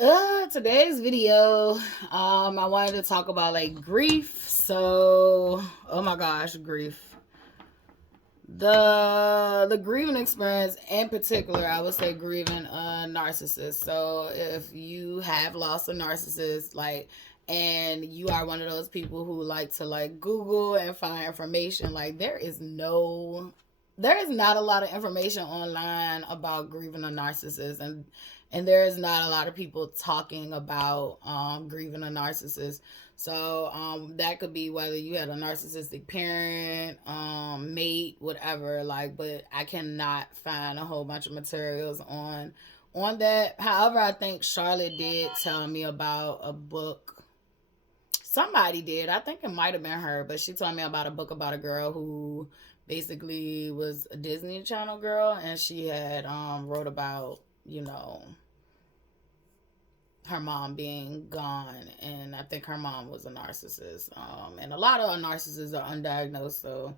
Today's video, I wanted to talk about like grief. So, oh my gosh, grief. The grieving experience in particular, I would say grieving a narcissist. So, if you have lost a narcissist, and you are one of those people who like to like Google and find information, like there is not a lot of information online about grieving a narcissist, and there is not a lot of people talking about grieving a narcissist. So that could be whether you had a narcissistic parent, mate, whatever. But I cannot find a whole bunch of materials on that. However, I think Charlotte did tell me about a book. Somebody did. I think it might have been her, but she told me about a book about a girl who basically was a Disney Channel girl, and she had wrote about her mom being gone, and I think her mom was a narcissist. And a lot of narcissists are undiagnosed, so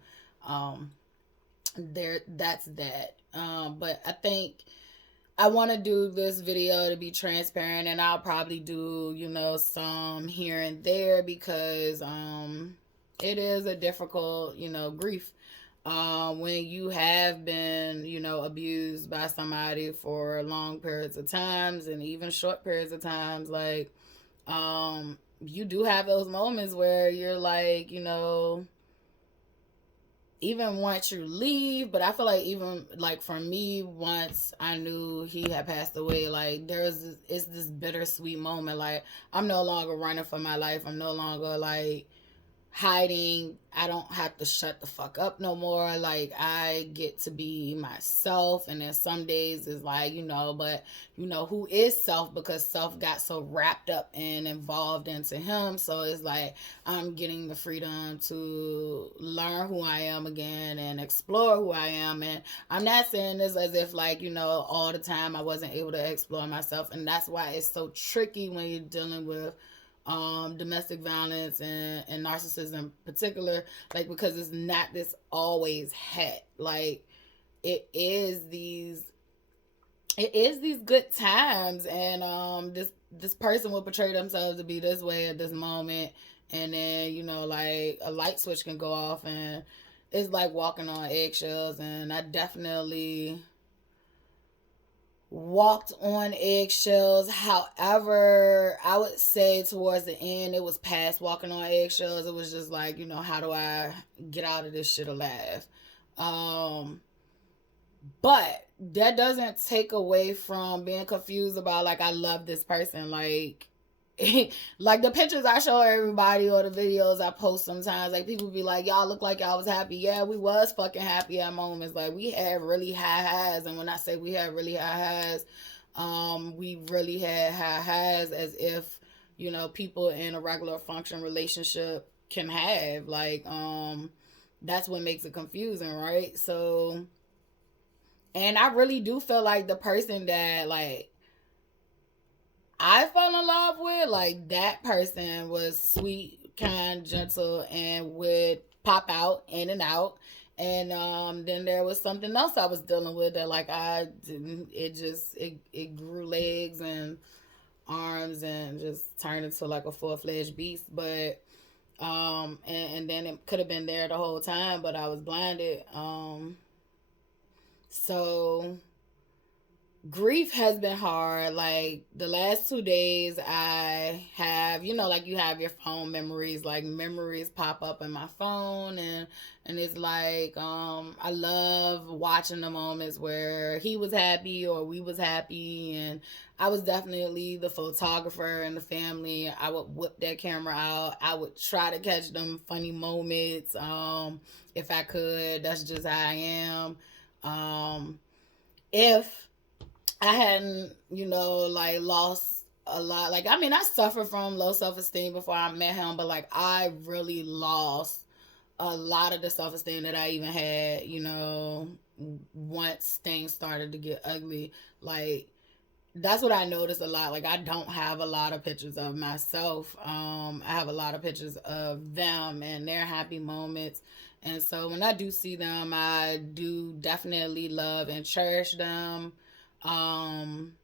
there that's that. But I think I want to do this video to be transparent, and I'll probably do some here and there because it is a difficult grief when you have been, abused by somebody for long periods of times and even short periods of times. You do have those moments where you're like, even once you leave, but I feel like even like for me, once I knew he had passed away, like it's this bittersweet moment. Like I'm no longer running for my life. I'm no longer like hiding. I don't have to shut the fuck up no more. Like I get to be myself, and then some days is like, but who is self, because self got so wrapped up and involved into him. So it's like I'm getting the freedom to learn who I am again and explore who I am. And I'm not saying this as if like, all the time I wasn't able to explore myself, and that's why it's so tricky when you're dealing with domestic violence and narcissism in particular, like because it's not this always hat. Like it is these good times, and this person will portray themselves to be this way at this moment, and then like a light switch can go off, and it's like walking on eggshells. And I definitely walked on eggshells. However, I would say towards the end, it was past walking on eggshells. It was just like, how do I get out of this shit alive? But that doesn't take away from being confused about like I love this person. Like like the pictures I show everybody or the videos I post sometimes, like people be like, y'all look like y'all was happy. Yeah, we was fucking happy at moments. Like we had really high highs. And when I say we had really high highs, we really had high highs as if, people in a regular function relationship can have. That's what makes it confusing, right? So, and I really do feel like the person that like I fell in love with, like that person was sweet, kind, gentle, and would pop out in and out. And then there was something else I was dealing with that like I didn't. It grew legs and arms and just turned into like a full fledged beast. But and then it could have been there the whole time, but I was blinded. So grief has been hard. Like the last 2 days I have, like you have your phone memories, like memories pop up in my phone, and it's like I love watching the moments where he was happy or we was happy. And I was definitely the photographer in the family. I would whip that camera out. I would try to catch them funny moments if I could. That's just how I am. If I hadn't, like lost a lot. Like, I mean, I suffered from low self esteem before I met him, but like, I really lost a lot of the self esteem that I even had, once things started to get ugly. Like, that's what I noticed a lot. Like, I don't have a lot of pictures of myself. I have a lot of pictures of them and their happy moments. And so when I do see them, I do definitely love and cherish them. um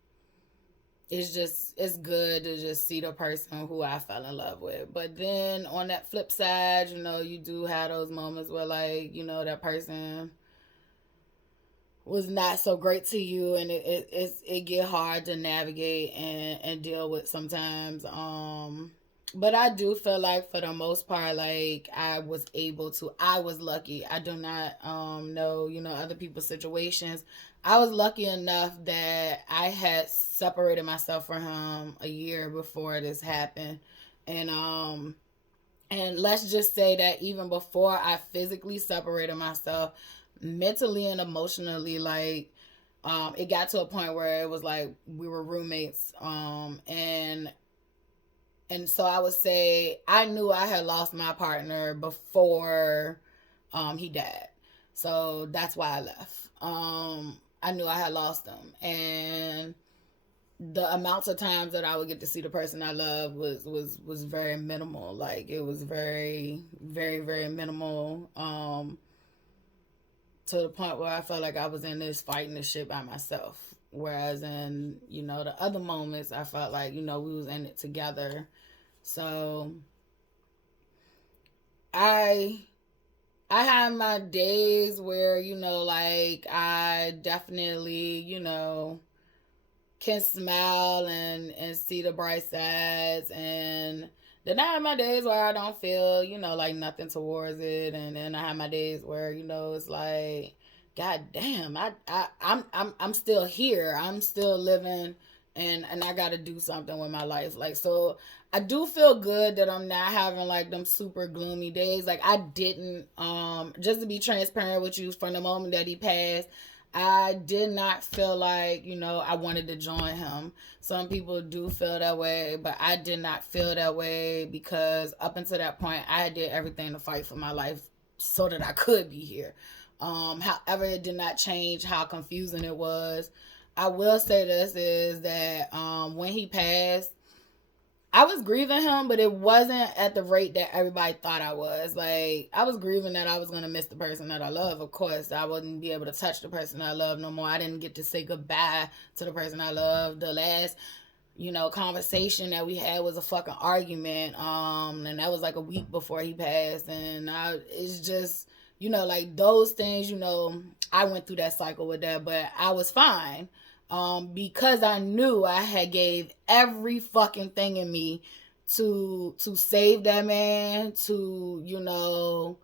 it's just it's good to just see the person who I fell in love with. But then on that flip side, you do have those moments where, like, that person was not so great to you, and it get hard to navigate and deal with sometimes. But I do feel like for the most part, like, I was lucky. I do not know, other people's situations. I was lucky enough that I had separated myself from him a year before this happened. And let's just say that even before I physically separated myself, mentally and emotionally, like, it got to a point where it was like we were roommates. And so I would say I knew I had lost my partner before he died. So that's why I left. I knew I had lost him. And the amounts of times that I would get to see the person I love was very minimal. Like, it was very, very, very minimal. To the point where I felt like I was in this fighting this shit by myself. Whereas in, the other moments, I felt like, we was in it together. So I have my days where, like, I definitely, can smile and see the bright sides. And then I have my days where I don't feel, like nothing towards it. And then I have my days where, it's like, God damn, I'm still here. I'm still living, and I got to do something with my life. Like, so I do feel good that I'm not having like them super gloomy days. Like, I didn't, just to be transparent with you, from the moment that he passed, I did not feel like, I wanted to join him. Some people do feel that way, but I did not feel that way, because up until that point, I did everything to fight for my life so that I could be here. However, it did not change how confusing it was. I will say this is that when he passed, I was grieving him, but it wasn't at the rate that everybody thought I was. Like, I was grieving that I was going to miss the person that I love. Of course, I wouldn't be able to touch the person I love no more. I didn't get to say goodbye to the person I love. The last, conversation that we had was a fucking argument. And that was like a week before he passed. And it's just, like those things, I went through that cycle with that, but I was fine. Because I knew I had gave every fucking thing in me to save that man, to,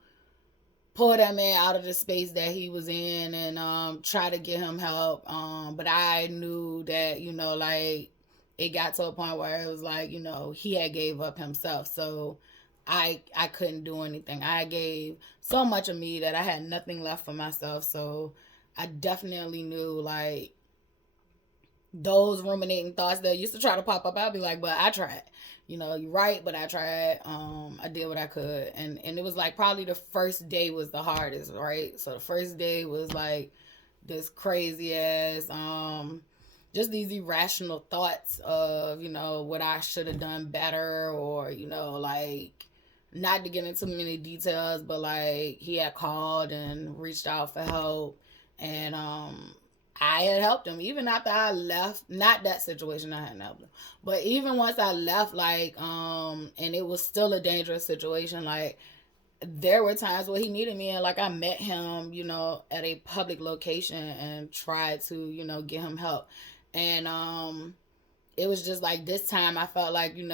pull that man out of the space that he was in, and try to get him help. But I knew that, like, it got to a point where it was like, he had gave up himself. So I couldn't do anything. I gave so much of me that I had nothing left for myself. So I definitely knew, like, those ruminating thoughts that used to try to pop up, I'd be like, but I tried. You're right, but I tried. I did what I could. And it was like probably the first day was the hardest, right? So the first day was like this crazy ass, just these irrational thoughts of, what I should have done better, or, like, not to get into many details, but like, he had called and reached out for help. And I had helped him even after I left. Not that situation, I hadn't helped him, but even once I left, like, and it was still a dangerous situation. Like, there were times where he needed me, and like, I met him, at a public location and tried to, get him help. And it was just like this time I felt like, he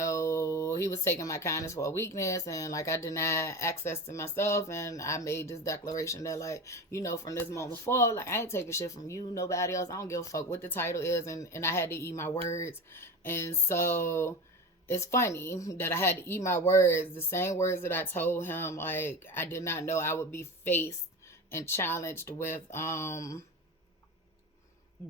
was taking my kindness for a weakness, and like, I denied access to myself. And I made this declaration that, like, from this moment forward, like, I ain't taking shit from you, nobody else. I don't give a fuck what the title is. And I had to eat my words. And so it's funny that I had to eat my words, the same words that I told him. Like, I did not know I would be faced and challenged with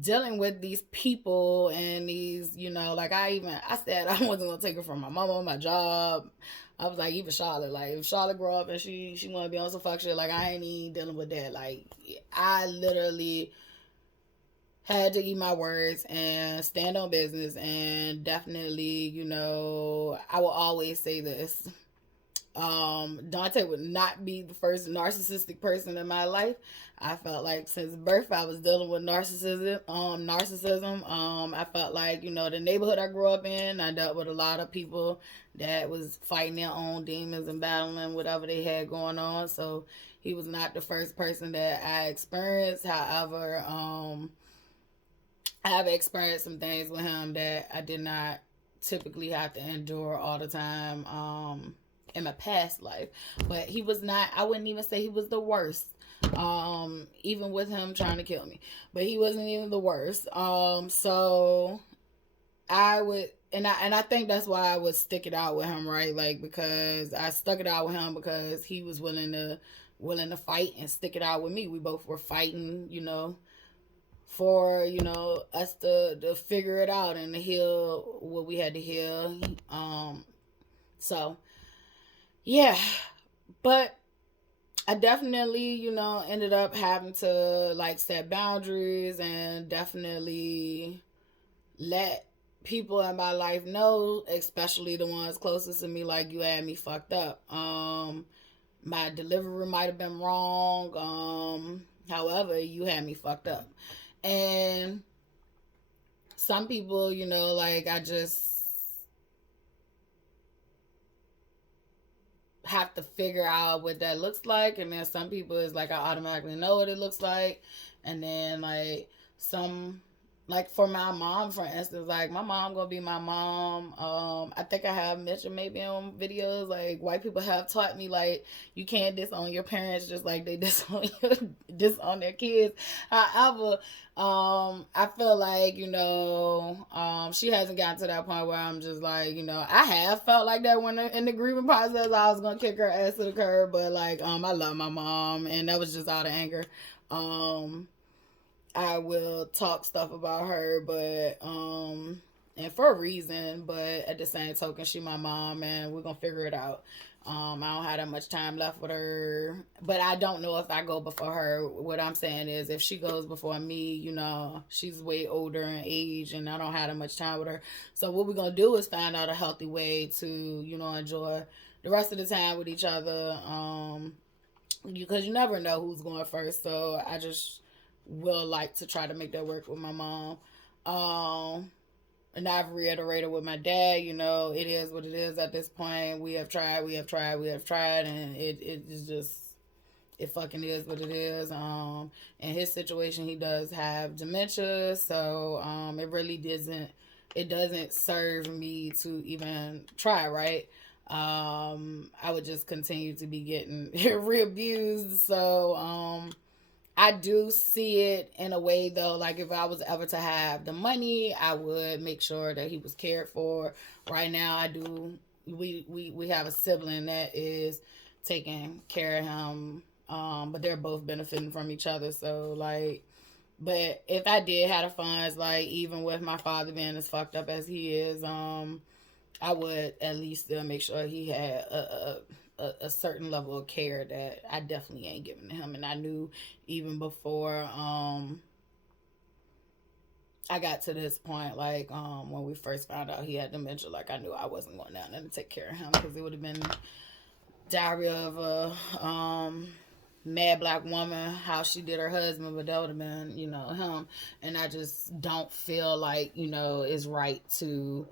dealing with these people and these, like, I said I wasn't gonna take it from my mama, my job. I was like, even Charlotte, like, if Charlotte grow up and she wanna be on some fuck shit, like, I ain't even dealing with that. Like, I literally had to eat my words and stand on business. And definitely, I will always say this. Dante would not be the first narcissistic person in my life. I felt like since birth I was dealing with narcissism. I felt like, the neighborhood I grew up in, I dealt with a lot of people that was fighting their own demons and battling whatever they had going on. So he was not the first person that I experienced. However, I have experienced some things with him that I did not typically have to endure all the time in my past life. But he was not, I wouldn't even say he was the worst. Even with him trying to kill me. But he wasn't even the worst. So I would, and I think that's why I would stick it out with him, right? Like, because I stuck it out with him because he was willing to fight and stick it out with me. We both were fighting, for us to figure it out and to heal what we had to heal. So yeah, but I definitely ended up having to like set boundaries and definitely let people in my life know, especially the ones closest to me, like, you had me fucked up. My delivery might have been wrong. However, you had me fucked up. And some people, like, I just have to figure out what that looks like. And then some people is like, I automatically know what it looks like. And then like some, like for my mom, for instance, like my mom gonna be my mom. I think I have mentioned maybe on videos, like white people have taught me like you can't disown your parents just like they disown their kids. However, I feel like she hasn't gotten to that point where I'm just like I have felt like that when in the grieving process I was gonna kick her ass to the curb, but like I love my mom and that was just out of anger. I will talk stuff about her, but and for a reason, but at the same token, she my mom, and we're gonna figure it out. I don't have that much time left with her, but I don't know if I go before her. What I'm saying is, if she goes before me, she's way older in age, and I don't have that much time with her. So what we're gonna do is find out a healthy way to, enjoy the rest of the time with each other. Because you never know who's going first. So I just will like to try to make that work with my mom. And I've reiterated with my dad, it is what it is at this point. We have tried, and it is just, it fucking is what it is. In his situation, he does have dementia, so it doesn't serve me to even try, right? I would just continue to be getting re-abused. So I do see it in a way though, like if I was ever to have the money, I would make sure that he was cared for. Right now I do, we have a sibling that is taking care of him, but they're both benefiting from each other. So like, but if I did have the funds, like even with my father being as fucked up as he is, I would at least still make sure he had a certain level of care that I definitely ain't giving to him. And I knew even before I got to this point, like when we first found out he had dementia, like I knew I wasn't going down there to take care of him, because it would have been diary of a mad black woman, how she did her husband, but that would have been him. And I just don't feel like it's right to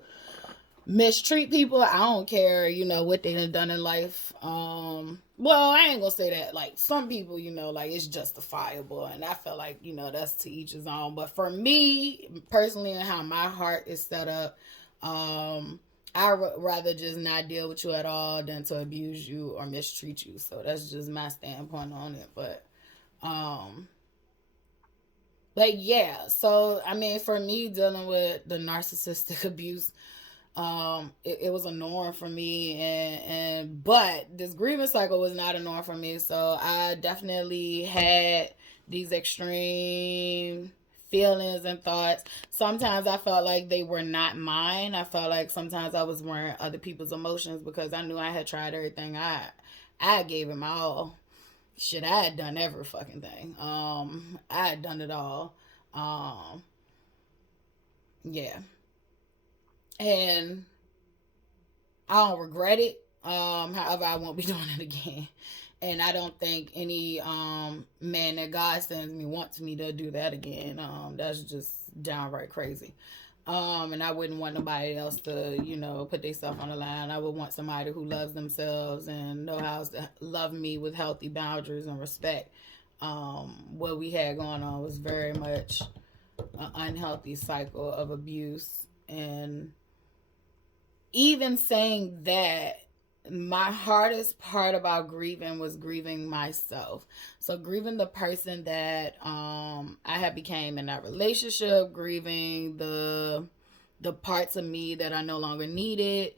mistreat people. I don't care, what they done done in life. Well, I ain't gonna say that. Like some people, like it's justifiable, and I feel like that's to each his own. But for me personally, and how my heart is set up, I would rather just not deal with you at all than to abuse you or mistreat you. So that's just my standpoint on it. But yeah. So I mean, for me, dealing with the narcissistic abuse, it was a norm for me, and but this grievance cycle was not a norm for me. So I definitely had these extreme feelings and thoughts. Sometimes I felt like they were not mine. I felt like sometimes I was wearing other people's emotions, because I knew I had tried everything. I gave it my all. Shit, I had done every fucking thing. I had done it all. Yeah. And I don't regret it. However, I won't be doing it again. And I don't think any man that God sends me wants me to do that again. That's just downright crazy. And I wouldn't want nobody else to, put themselves on the line. I would want somebody who loves themselves and know how to love me with healthy boundaries and respect. What we had going on was very much an unhealthy cycle of abuse. And even saying that, my hardest part about grieving was grieving myself. So grieving the person that I had became in that relationship, grieving the parts of me that I no longer needed,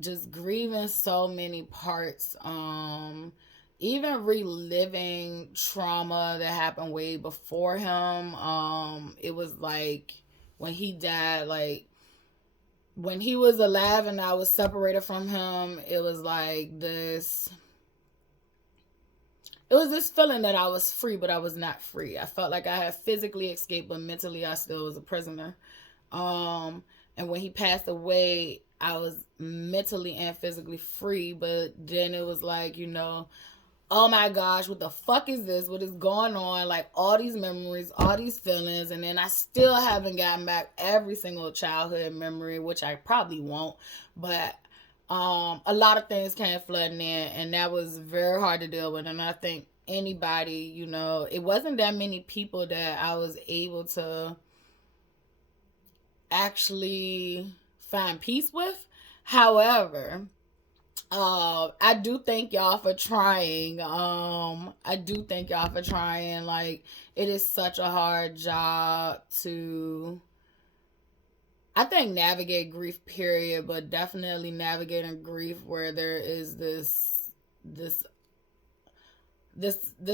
just grieving so many parts. Even reliving trauma that happened way before him. It was like when he died, like when he was alive and I was separated from him, it was like this. It was this feeling that I was free, but I was not free. I felt like I had physically escaped, but mentally I still was a prisoner. And when he passed away, I was mentally and physically free, but then it was like, oh my gosh, what the fuck is this? What is going on? Like all these memories, all these feelings, and then I still haven't gotten back every single childhood memory, which I probably won't. But a lot of things came flooding in, and that was very hard to deal with. And I think anybody, it wasn't that many people that I was able to actually find peace with. However, I do thank y'all for trying. I do thank y'all for trying. Like, it is such a hard job to, I think, navigate grief, period, but definitely navigating grief where there is this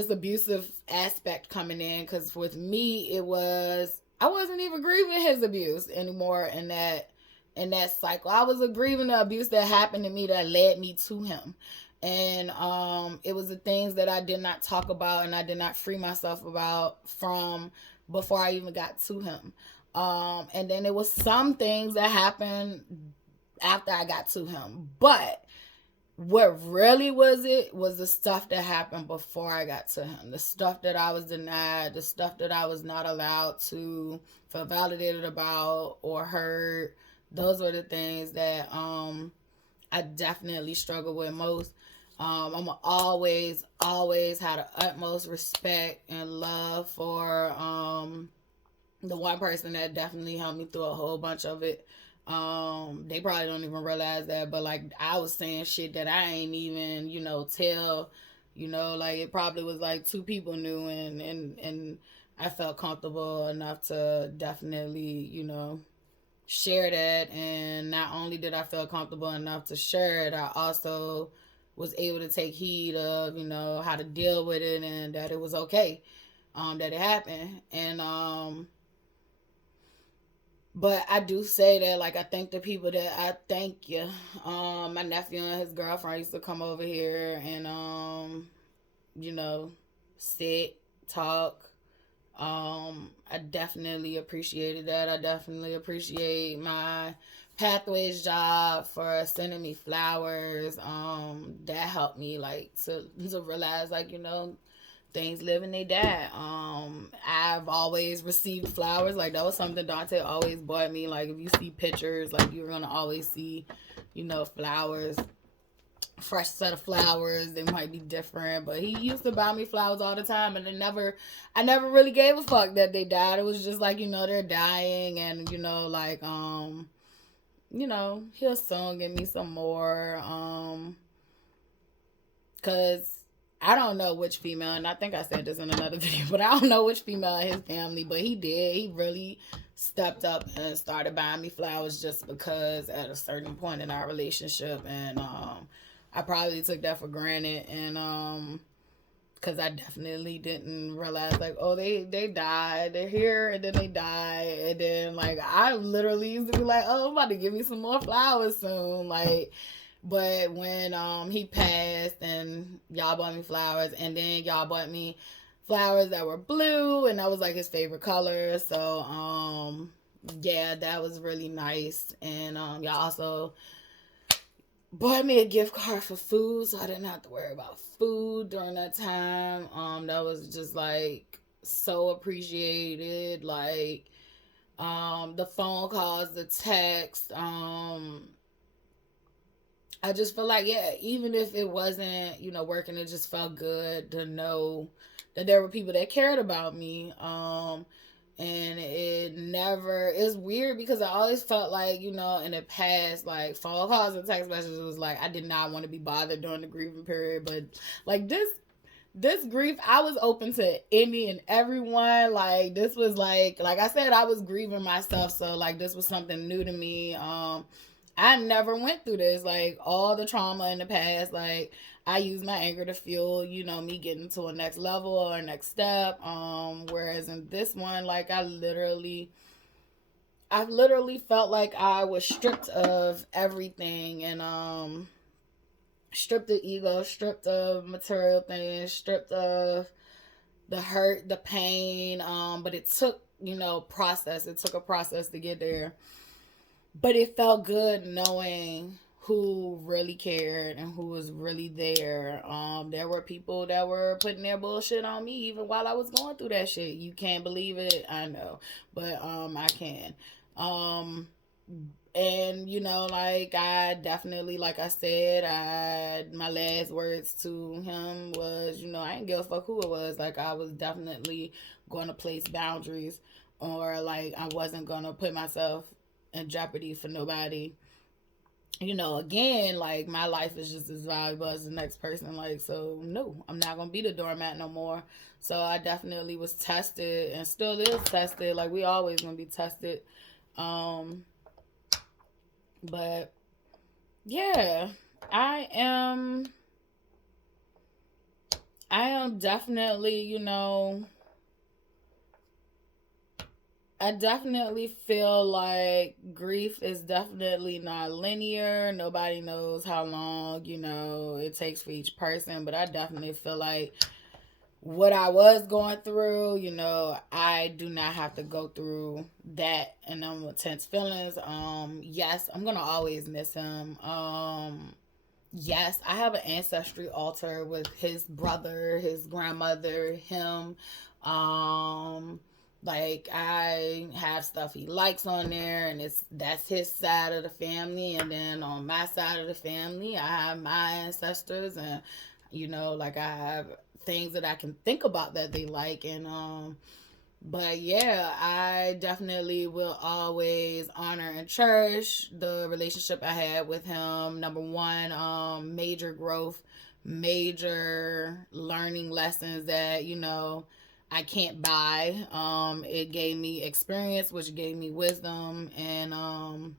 abusive aspect coming in. Because with me, I wasn't even grieving his abuse anymore in that cycle. I was grieving the abuse that happened to me that led me to him. And it was the things that I did not talk about and I did not free myself from before I even got to him. And then it was some things that happened after I got to him. But what really was the stuff that happened before I got to him. The stuff that I was denied, the stuff that I was not allowed to feel validated about or heard. Those were the things that I definitely struggle with most. I'm always had the utmost respect and love for the one person that definitely helped me through a whole bunch of it. They probably don't even realize that, but like I was saying shit that I ain't even, tell, like it probably was like two people knew and I felt comfortable enough to definitely, share that. And not only did I feel comfortable enough to share it, I also was able to take heed of, how to deal with it and that it was okay, that it happened. And, but I do say that, like, I thank the people that I thank you. My nephew and his girlfriend used to come over here and, sit, talk. I definitely appreciated that. I definitely appreciate my Pathways job for sending me flowers. That helped me, like, to realize, like, things live and they die. I've always received flowers. Like, that was something Dante always bought me. Like, if you see pictures, like, you're gonna always see, flowers. Fresh set of flowers. They might be different, but he used to buy me flowers all the time, and I never really gave a fuck that they died. It was just like, they're dying, and he'll soon give me some more. Cause I don't know which female, and I think I said this in another video, but I don't know which female in his family, but he did. He really stepped up and started buying me flowers just because at a certain point in our relationship, and I probably took that for granted, and because I definitely didn't realize, like, oh, they died, they're here, and then they die, and then, like, I literally used to be like, oh, I'm about to give me some more flowers soon, like. But when he passed and y'all bought me flowers, and then y'all bought me flowers that were blue, and that was like his favorite color. So yeah, that was really nice. And y'all also bought me a gift card for food, so I didn't have to worry about food during that time. That was just like so appreciated. Like, the phone calls, the text. I just feel like, yeah, even if it wasn't, working, it just felt good to know that there were people that cared about me. And it's weird because I always felt like, in the past, like phone calls and text messages was like, I did not want to be bothered during the grieving period. But like this grief, I was open to any and everyone. Like, this was like I said, I was grieving myself. So like, this was something new to me. I never went through this. Like, all the trauma in the past, like, I use my anger to fuel, me getting to a next level or a next step. Whereas in this one, like, I've literally felt like I was stripped of everything, and stripped of ego, stripped of material things, stripped of the hurt, the pain. But it took, process. It took a process to get there. But it felt good knowing who really cared and who was really there. There were people that were putting their bullshit on me even while I was going through that shit. You can't believe it, I know, but I can. Um, and like, I definitely, like I said, my last words to him was, I didn't give a fuck who it was. Like, I was definitely going to place boundaries, or like, I wasn't going to put myself in jeopardy for nobody. Again, like, my life is just as valuable as the next person. Like, so no, I'm not gonna be the doormat no more. So I definitely was tested and still is tested. Like, we always gonna be tested. Um, but yeah, I am. I am definitely, I definitely feel like grief is definitely not linear. Nobody knows how long, it takes for each person. But I definitely feel like what I was going through, I do not have to go through that and them intense feelings. Yes, I'm gonna always miss him. Yes, I have an ancestry altar with his brother, his grandmother, him. Um, like, I have stuff he likes on there, and that's his side of the family. And then on my side of the family, I have my ancestors, and like, I have things that I can think about that they like, and but yeah, I definitely will always honor and cherish the relationship I had with him. Number one, major growth, major learning lessons that, I can't buy. It gave me experience, which gave me wisdom, and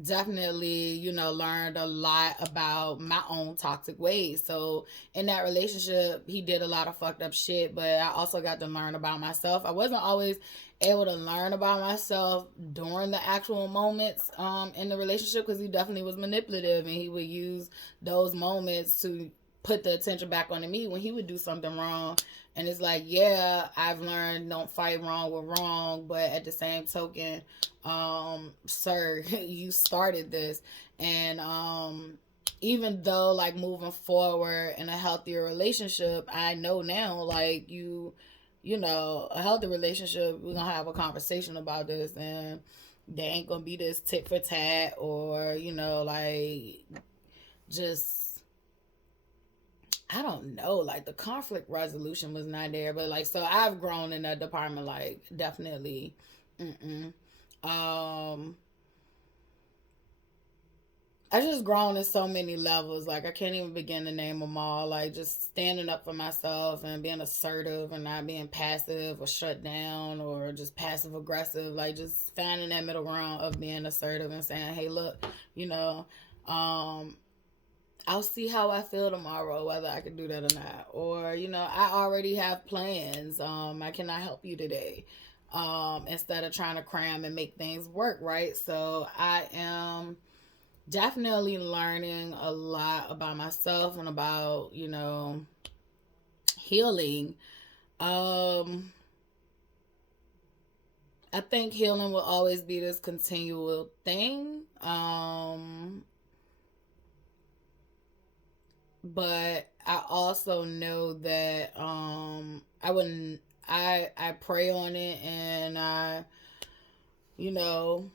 definitely, learned a lot about my own toxic ways. So in that relationship, he did a lot of fucked up shit, but I also got to learn about myself. I wasn't always able to learn about myself during the actual moments in the relationship, because he definitely was manipulative, and he would use those moments to put the attention back onto me when he would do something wrong. And it's like, yeah, I've learned don't fight wrong with wrong, but at the same token, sir, you started this. And even though, like, moving forward in a healthier relationship, I know now, like, a healthy relationship, we're gonna have a conversation about this, and there ain't gonna be this tit for tat, or like, just, I don't know, like, the conflict resolution was not there. But like, so I've grown in that department, like, definitely. Mm-mm. um I just grown in so many levels. Like, I can't even begin to name them all. Like, just standing up for myself and being assertive and not being passive or shut down or just passive aggressive. Like, just finding that middle ground of being assertive and saying, "Hey, look, you know, um, I'll see how I feel tomorrow, whether I can do that or not. Or, I already have plans. I cannot help you today." Instead of trying to cram and make things work, right? So I am definitely learning a lot about myself and about, healing. Um, I think healing will always be this continual thing. but I also know that I wouldn't. I pray on it, and I, you know,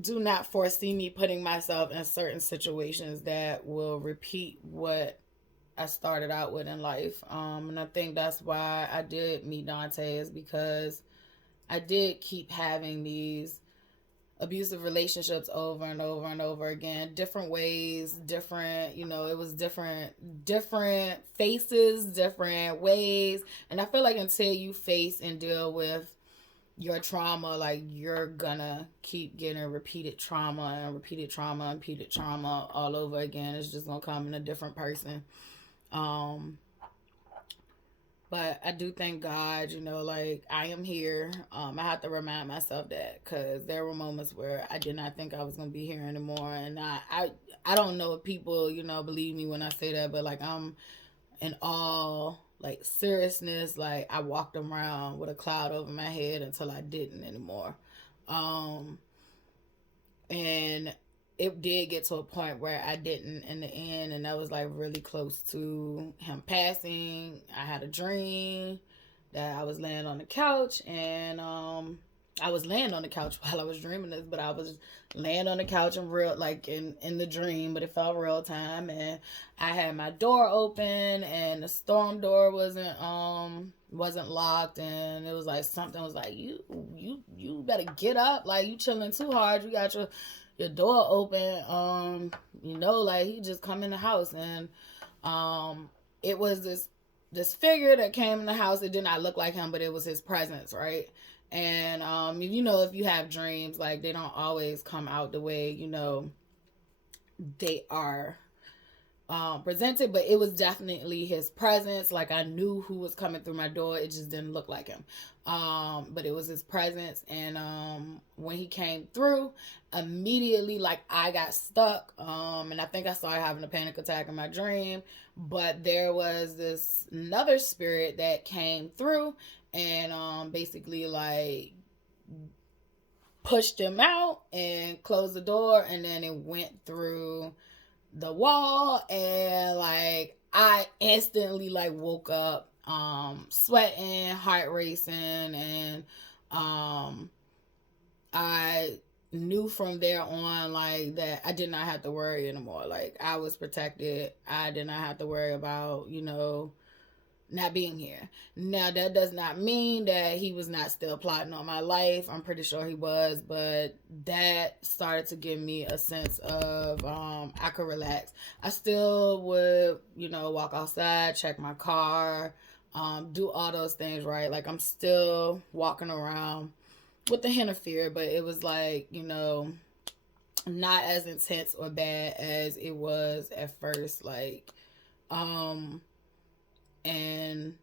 do not foresee me putting myself in certain situations that will repeat what I started out with in life. And I think that's why I did meet Dante, is because I did keep having these abusive relationships over and over and over again, different ways, different, it was different faces, different ways. And I feel like until you face and deal with your trauma, like, you're gonna keep getting repeated trauma and repeated trauma and repeated trauma all over again. It's just gonna come in a different person. um but I do thank God, like, I am here. I have to remind myself that, because there were moments where I did not think I was going to be here anymore. And I don't know if people, believe me when I say that, but, like, I'm in all, like, seriousness. Like, I walked around with a cloud over my head until I didn't anymore. And it did get to a point where I didn't in the end, and that was, like, really close to him passing. I had a dream that I was laying on the couch, and I was laying on the couch while I was dreaming this, but I was laying on the couch in real, like, in the dream, but it felt real time. And I had my door open, and the storm door wasn't locked, and it was like something was like, you better get up, like, you chilling too hard, you got your door open. Like, he just come in the house. And it was this figure that came in the house. It did not look like him, but it was his presence, right? And if you have dreams, like, they don't always come out the way they are presented, but it was definitely his presence. Like, I knew who was coming through my door. It just didn't look like him. But it was his presence. And when he came through, immediately, like, I got stuck. And I think I started having a panic attack in my dream. But there was this another spirit that came through and basically, like, pushed him out and closed the door, and then it went through the wall. And, like, I instantly, like, woke up sweating, heart racing, and I knew from there on, like, that I did not have to worry anymore. Like, I was protected. I did not have to worry about not being here. Now, that does not mean that he was not still plotting on my life. I'm pretty sure he was, but that started to give me a sense of I could relax. I still would, walk outside, check my car, do all those things, right? Like, I'm still walking around with the hint of fear, but it was like, not as intense or bad as it was at first. Like, and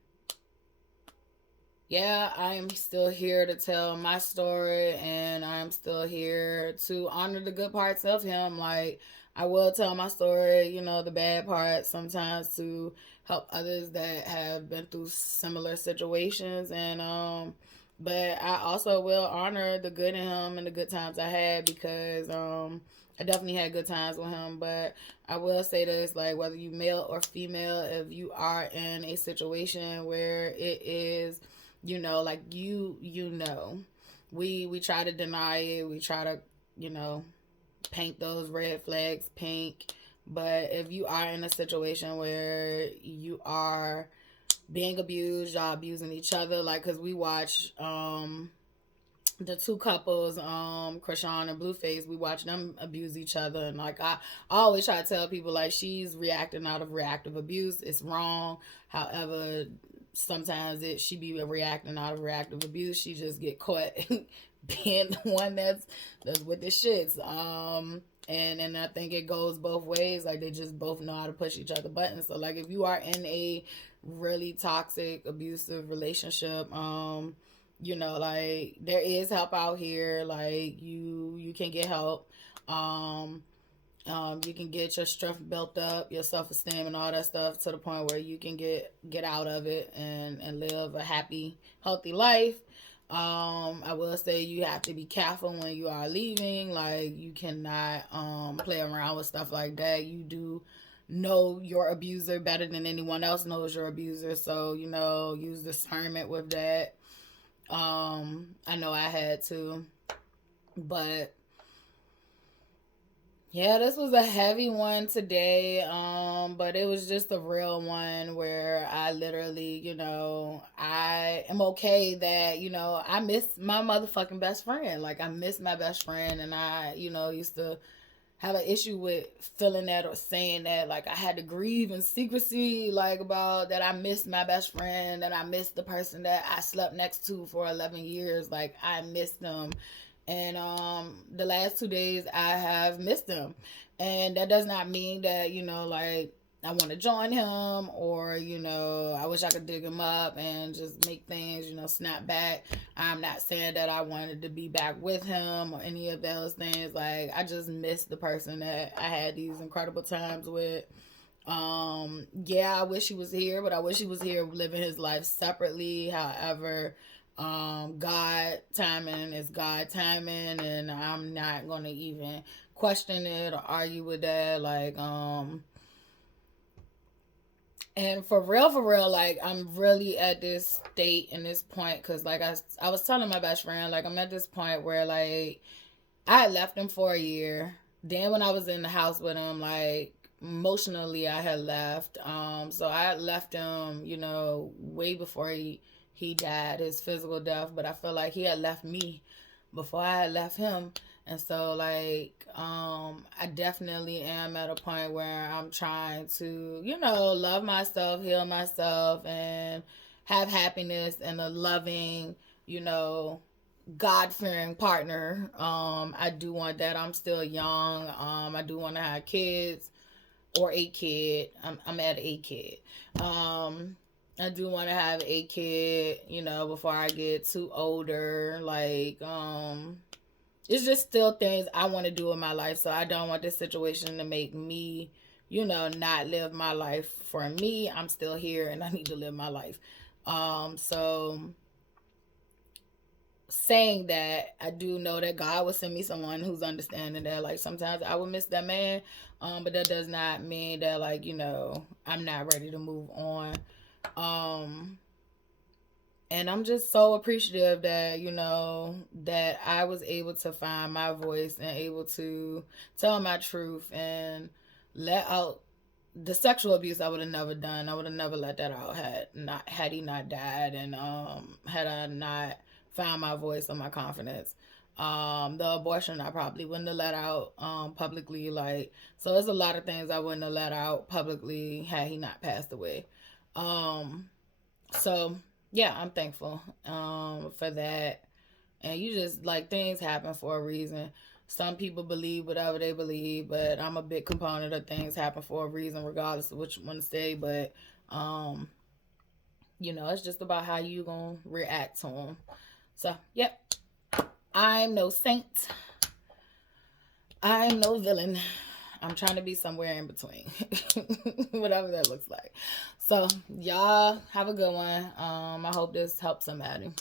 yeah, I am still here to tell my story, and I'm still here to honor the good parts of him. Like, I will tell my story, the bad parts sometimes, to help others that have been through similar situations. And but I also will honor the good in him and the good times I had, because I definitely had good times with him. But I will say this, like, whether you male or female, if you are in a situation where it is, like, we try to deny it, we try to, paint those red flags pink. But if you are in a situation where you are being abused, y'all abusing each other, like, because we watch the two couples, Krishan and Blueface, we watch them abuse each other. And, like, I always try to tell people, like, she's reacting out of reactive abuse. It's wrong. However, sometimes she be reacting out of reactive abuse. She just get caught being the one that's with the shits. And I think it goes both ways. Like, they just both know how to push each other buttons. So, like, if you are in a really toxic, abusive relationship, like, there is help out here. Like, you can get help. You can get your strength built up, your self-esteem and all that stuff, to the point where you can get out of it and live a happy, healthy life. I will say you have to be careful when you are leaving. Like, you cannot play around with stuff like that. You do know your abuser better than anyone else knows your abuser. So, you know, use discernment with that. I know I had to. But yeah, this was a heavy one today. But it was just a real one where I literally, you know, I am okay that, you know, I miss my motherfucking best friend. Like, I miss my best friend, and I, you know, used to have an issue with feeling that or saying that. Like, I had to grieve in secrecy, like, about that I missed my best friend, that I missed the person that I slept next to for 11 years. Like, I missed them. And the last 2 days I have missed him. And that does not mean that, you know, like, I want to join him, or, you know, I wish I could dig him up and just make things, you know, snap back. I'm not saying that I wanted to be back with him or any of those things. Like, I just miss the person that I had these incredible times with. Yeah, I wish he was here, but I wish he was here living his life separately. However, God timing is God timing, and I'm not gonna even question it or argue with that. Like, and for real, like, I'm really at this state and this point, because, like, I was telling my best friend, like, I'm at this point where, like, I had left him for a year. Then when I was in the house with him, like, emotionally I had left. So I had left him, you know, way before he died, his physical death. But I feel like he had left me before I had left him. And so, like, I definitely am at a point where I'm trying to, you know, love myself, heal myself, and have happiness and a loving, you know, God-fearing partner. I do want that. I'm still young. I do want to have kids or a kid. I'm at a kid. I do want to have a kid, you know, before I get too older. Like, it's just still things I want to do in my life. So I don't want this situation to make me, you know, not live my life for me. I'm still here and I need to live my life. So saying that, I do know that God will send me someone who's understanding that, like, sometimes I will miss that man. But that does not mean that, like, you know, I'm not ready to move on. And I'm just so appreciative that, you know, that I was able to find my voice and able to tell my truth and let out the sexual abuse I would have never done. I would have never let that out had he not died, and had I not found my voice and my confidence. The abortion I probably wouldn't have let out publicly. Like, so there's a lot of things I wouldn't have let out publicly had he not passed away. So yeah, I'm thankful for that. And you just, like, things happen for a reason. Some people believe whatever they believe, but I'm a big component of things happen for a reason, regardless of which one to say. But you know, it's just about how you gonna react to them. So yep, I'm no saint. I'm no villain. I'm trying to be somewhere in between. Whatever that looks like. So y'all have a good one. I hope this helps somebody.